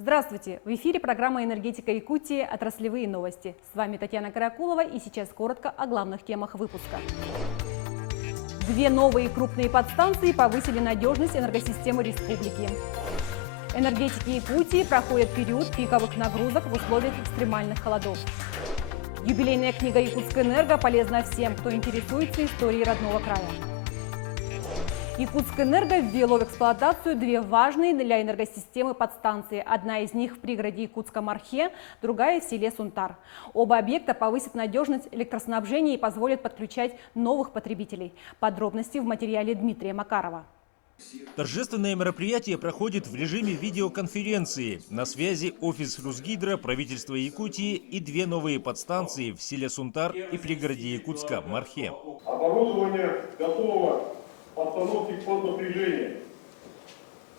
Здравствуйте! В эфире программа «Энергетика Якутии. Отраслевые новости». С вами Татьяна Каракулова, и сейчас коротко о главных темах выпуска. Две новые крупные подстанции повысили надежность энергосистемы республики. Энергетики Якутии проходят период пиковых нагрузок в условиях экстремальных холодов. Юбилейная книга «Якутскэнерго» полезна всем, кто интересуется историей родного края. Якутскэнерго ввело в эксплуатацию две важные для энергосистемы подстанции. Одна из них в пригороде Якутска-Мархе, другая в селе Сунтар. Оба объекта повысят надежность электроснабжения и позволят подключать новых потребителей. Подробности в материале Дмитрия Макарова. Торжественное мероприятие проходит в режиме видеоконференции. На связи офис Русгидро, правительство Якутии и две новые подстанции в селе Сунтар и пригороде Якутска-Мархе. Оборудование готово. Постановки под напряжение.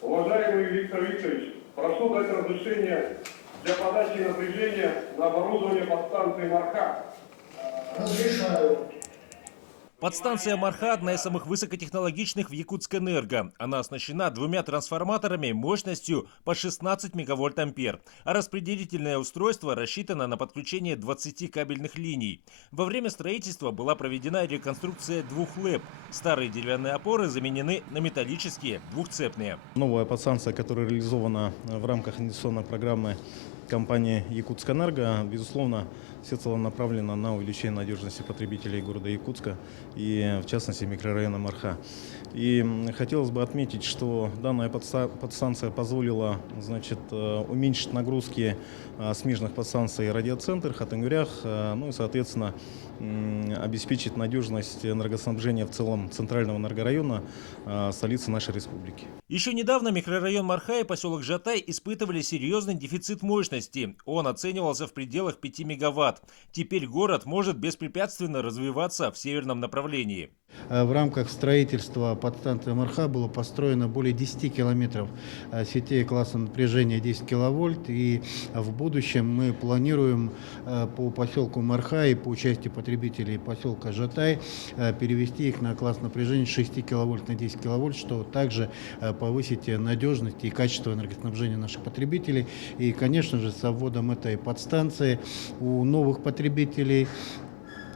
Уважаемый Виктор Викторович, прошу дать разрешение для подачи напряжения на оборудование подстанции Марха. Разрешаю. Подстанция Марха – одна из самых высокотехнологичных в Якутскэнерго. Она оснащена двумя трансформаторами мощностью по 16 мегавольт-ампер, а распределительное устройство рассчитано на подключение 20 кабельных линий. Во время строительства была проведена реконструкция двух ЛЭП. Старые деревянные опоры заменены на металлические, двухцепные. Новая подстанция, которая реализована в рамках инвестиционной программы компании «Якутскэнерго», безусловно, всецело направлена на увеличение надежности потребителей города Якутска и, в частности, микрорайона Марха. И хотелось бы отметить, что данная подстанция позволила, уменьшить нагрузки смежных подстанций радиоцентр, Хатынгврях, ну и, соответственно, обеспечить надежность энергоснабжения в целом центрального энергорайона столицы нашей республики. Еще недавно микрорайон Марха и поселок Жатай испытывали серьезный дефицит мощности. Он оценивался в пределах 5 мегаватт. Теперь город может беспрепятственно развиваться в северном направлении. В рамках строительства подстанции Марха было построено более 10 километров сетей класса напряжения 10 киловольт. И в будущем мы планируем по поселку Марха и по части потребителей поселка Жатай перевести их на класс напряжения 6 киловольт на 10 киловольт, что также повысить надежность и качество энергоснабжения наших потребителей. И, конечно же, с вводом этой подстанции у новых потребителей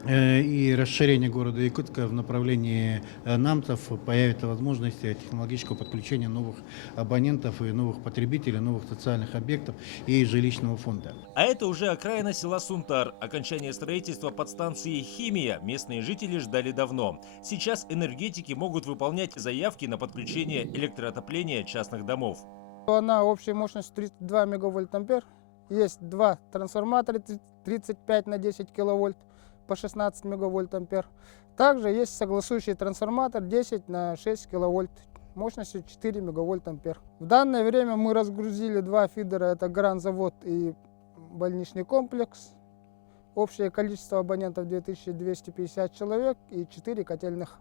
и расширение города Якутска в направлении Намтов появится возможность технологического подключения новых абонентов и новых потребителей, новых социальных объектов и жилищного фонда. А это уже окраина села Сунтар. Окончание строительства подстанции «Химия» местные жители ждали давно. Сейчас энергетики могут выполнять заявки на подключение электроотопления частных домов. Она общей мощностью 32 мегавольт-ампер. Есть два трансформатора 35 на 10 киловольт по 16 мегавольт-ампер. Также есть согласующий трансформатор 10 на 6 киловольт мощностью 4 мегавольт-ампер. В данное время мы разгрузили два фидера, это Гранд-завод и больничный комплекс. Общее количество абонентов 2250 человек и 4 котельных.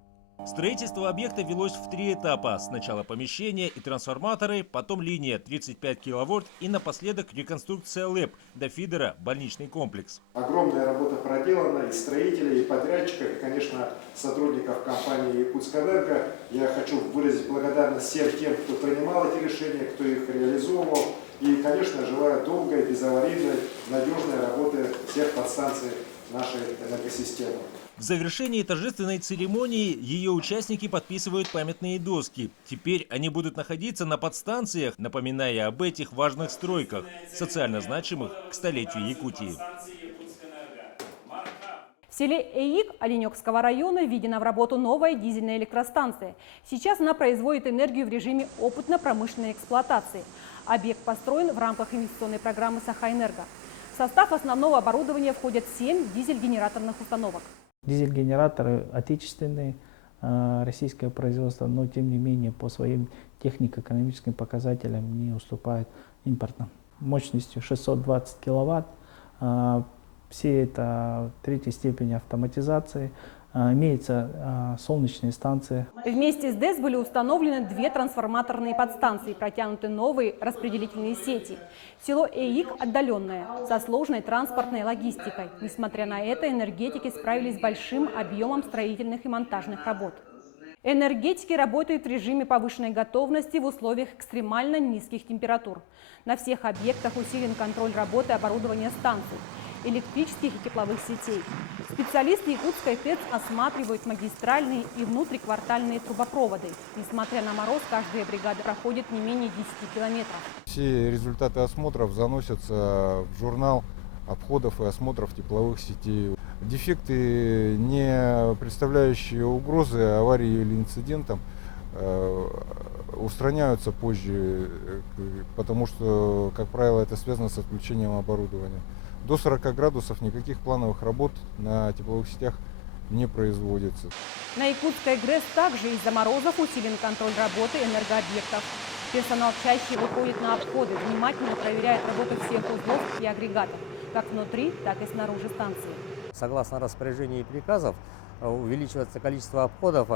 Строительство объекта велось в 3 этапа. Сначала помещение и трансформаторы, потом линия 35 киловольт и напоследок реконструкция ЛЭП до фидера больничный комплекс. Огромная работа проделана и строителей, и подрядчиков, и, конечно, сотрудников компании «Якутскэнерго». Я хочу выразить благодарность всем тем, кто принимал эти решения, кто их реализовывал. И, конечно, желаю долгой, безаварийной, надежной работы всех подстанций нашей энергосистемы. В завершении торжественной церемонии ее участники подписывают памятные доски. Теперь они будут находиться на подстанциях, напоминая об этих важных стройках, социально значимых к столетию Якутии. В селе Эик Оленёкского района введена в работу новая дизельная электростанция. Сейчас она производит энергию в режиме опытно-промышленной эксплуатации. Объект построен в рамках инвестиционной программы «Сахаэнерго». В состав основного оборудования входят 7 дизель-генераторных установок. Дизель-генераторы отечественные, российское производство, но тем не менее по своим технико-экономическим показателям не уступают импортным. Мощностью 620 киловатт, все это третьей степени автоматизации. Имеются солнечные станции. Вместе с ДЭС были установлены две трансформаторные подстанции, протянуты новые распределительные сети. Село Эик отдаленное, со сложной транспортной логистикой. Несмотря на это, энергетики справились с большим объемом строительных и монтажных работ. Энергетики работают в режиме повышенной готовности в условиях экстремально низких температур. На всех объектах усилен контроль работы оборудования станций, электрических и тепловых сетей. Специалисты Якутской ТЭЦ осматривают магистральные и внутриквартальные трубопроводы. Несмотря на мороз, каждая бригада проходит не менее 10 километров. Все результаты осмотров заносятся в журнал обходов и осмотров тепловых сетей. Дефекты, не представляющие угрозы аварии или инцидентам, устраняются позже, потому что, как правило, это связано с отключением оборудования. До 40 градусов никаких плановых работ на тепловых сетях не производится. На Якутской ГРЭС также из-за морозов усилен контроль работы энергообъектов. Персонал чаще выходит на обходы, внимательно проверяет работу всех узлов и агрегатов, как внутри, так и снаружи станции. Согласно распоряжению и приказов, увеличивается количество обходов.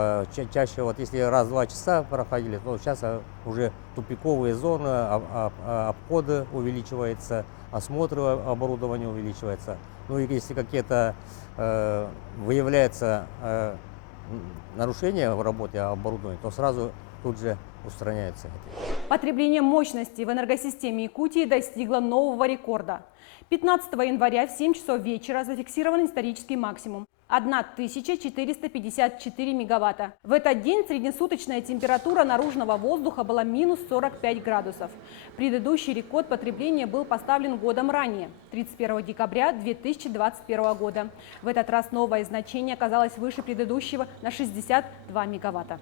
Чаще, вот если раз-два часа проходили, то сейчас уже тупиковые зоны, обходы увеличиваются, осмотры оборудования увеличиваются. Ну и если какие-то выявляются нарушения в работе оборудования, то сразу тут же устраняются. Потребление мощности в энергосистеме Якутии достигло нового рекорда. 15 января в 7 часов вечера зафиксирован исторический максимум – 1454 мегаватта. В этот день среднесуточная температура наружного воздуха была минус 45 градусов. Предыдущий рекорд потребления был поставлен годом ранее – 31 декабря 2021 года. В этот раз новое значение оказалось выше предыдущего на 62 мегаватта.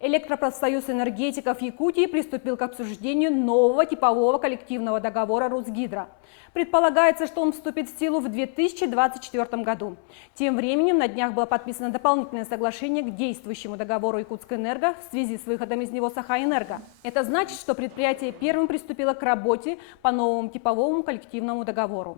Электропрофсоюз энергетиков Якутии приступил к обсуждению нового типового коллективного договора «Русгидро». Предполагается, что он вступит в силу в 2024 году. Тем временем на днях было подписано дополнительное соглашение к действующему договору Якутскэнерго в связи с выходом из него Сахаэнерго. Это значит, что предприятие первым приступило к работе по новому типовому коллективному договору.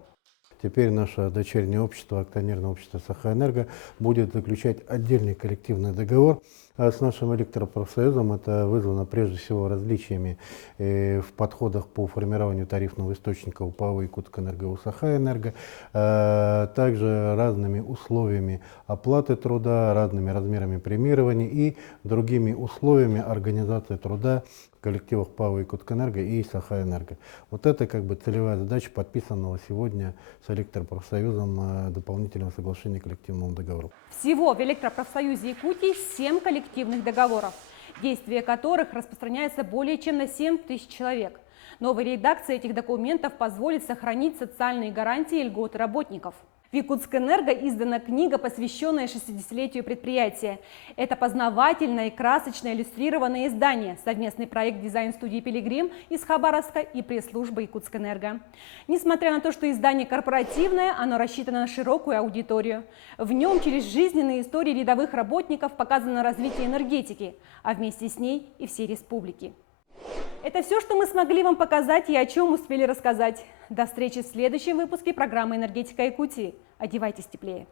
Теперь наше дочернее общество, акционерное общество Сахаэнерго, будет заключать отдельный коллективный договор с нашим электропрофсоюзом. Это вызвано прежде всего различиями в подходах по формированию тарифного источника у ПАО Якутскэнерго и у Сахаэнерго, также разными условиями оплаты труда, разными размерами премирования и другими условиями организации труда в коллективах ПАО Якутскэнерго и Сахаэнерго. Вот это как бы целевая задача подписанного сегодня с электропрофсоюзом дополнительного соглашения к коллективному договору. Всего в электропрофсоюзе Якутии 7 коллективных договоров, действие которых распространяется более чем на 7 тысяч человек. Новая редакция этих документов позволит сохранить социальные гарантии и льготы работников. В Якутскэнерго издана книга, посвященная 60-летию предприятия. Это познавательное и красочно иллюстрированное издание, совместный проект дизайн-студии «Пилигрим» из Хабаровска и пресс-службы Якутскэнерго. Несмотря на то, что издание корпоративное, оно рассчитано на широкую аудиторию. В нем через жизненные истории рядовых работников показано развитие энергетики, а вместе с ней и всей республики. Это все, что мы смогли вам показать и о чем успели рассказать. До встречи в следующем выпуске программы «Энергетика Якутии». Одевайтесь теплее.